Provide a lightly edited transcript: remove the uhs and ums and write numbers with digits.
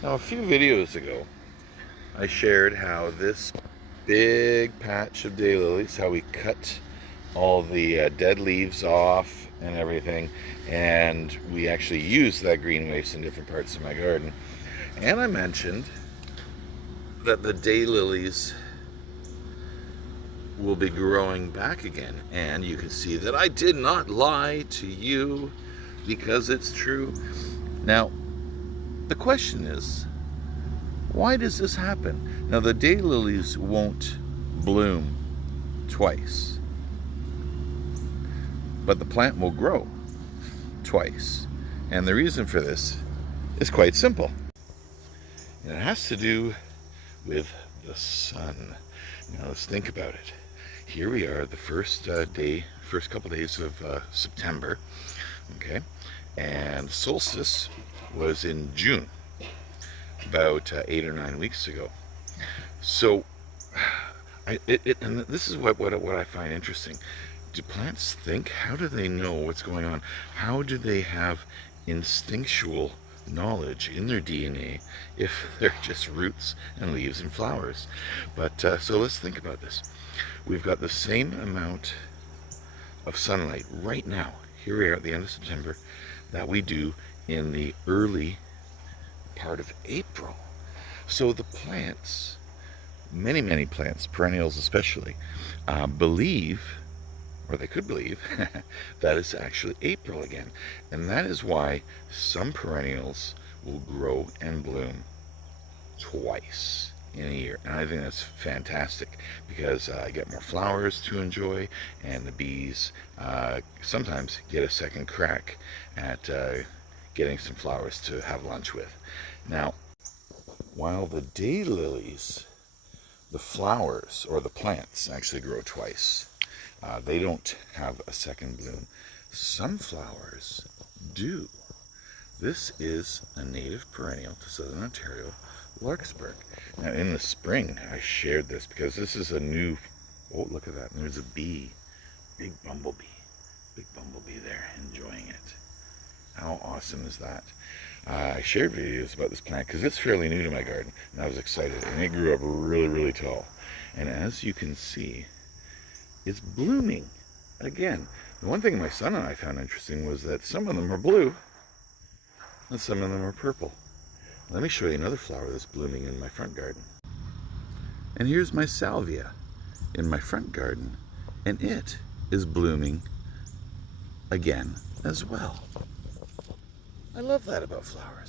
Now, a few videos ago, I shared how this big patch of daylilies, how we cut all the dead leaves off and everything, and we actually used that green waste in different parts of my garden. And I mentioned that the daylilies will be growing back again. And you can see that I did not lie to you because it's true. Now, the question is, why does this happen? Now, the daylilies won't bloom twice, but the plant will grow twice. And the reason for this is quite simple. And it has to do with the sun. Now, let's think about it. Here we are, the first couple days of September, okay? And solstice was in June, about 8 or 9 weeks ago. So, and this is what I find interesting. Do plants think? How do they know what's going on? How do they have instinctual knowledge in their DNA if they're just roots and leaves and flowers? But so let's think about this. We've got the same amount of sunlight right now, here we are at the end of September, that we do in the early part of April. So the plants, many plants, perennials especially, believe, or they could believe, that it's actually April again. And that is why some perennials will grow and bloom twice in a year. And I think that's fantastic because I get more flowers to enjoy, and the bees sometimes get a second crack at getting some flowers to have lunch with. Now, while the daylilies, the flowers or the plants actually grow twice, they don't have a second bloom. Some flowers do. This is a native perennial to southern Ontario, larkspur. Now, in the spring, I shared this because this is a new, oh, look at that. There's a bee, big bumblebee there enjoying it. How awesome is that? I shared videos about this plant because it's fairly new to my garden, and I was excited, and it grew up really tall. And as you can see, it's blooming again. The one thing my son and I found interesting was that some of them are blue and some of them are purple. Let me show you another flower that's blooming in my front garden. And here's my salvia in my front garden, and it is blooming again as well. I love that about flowers.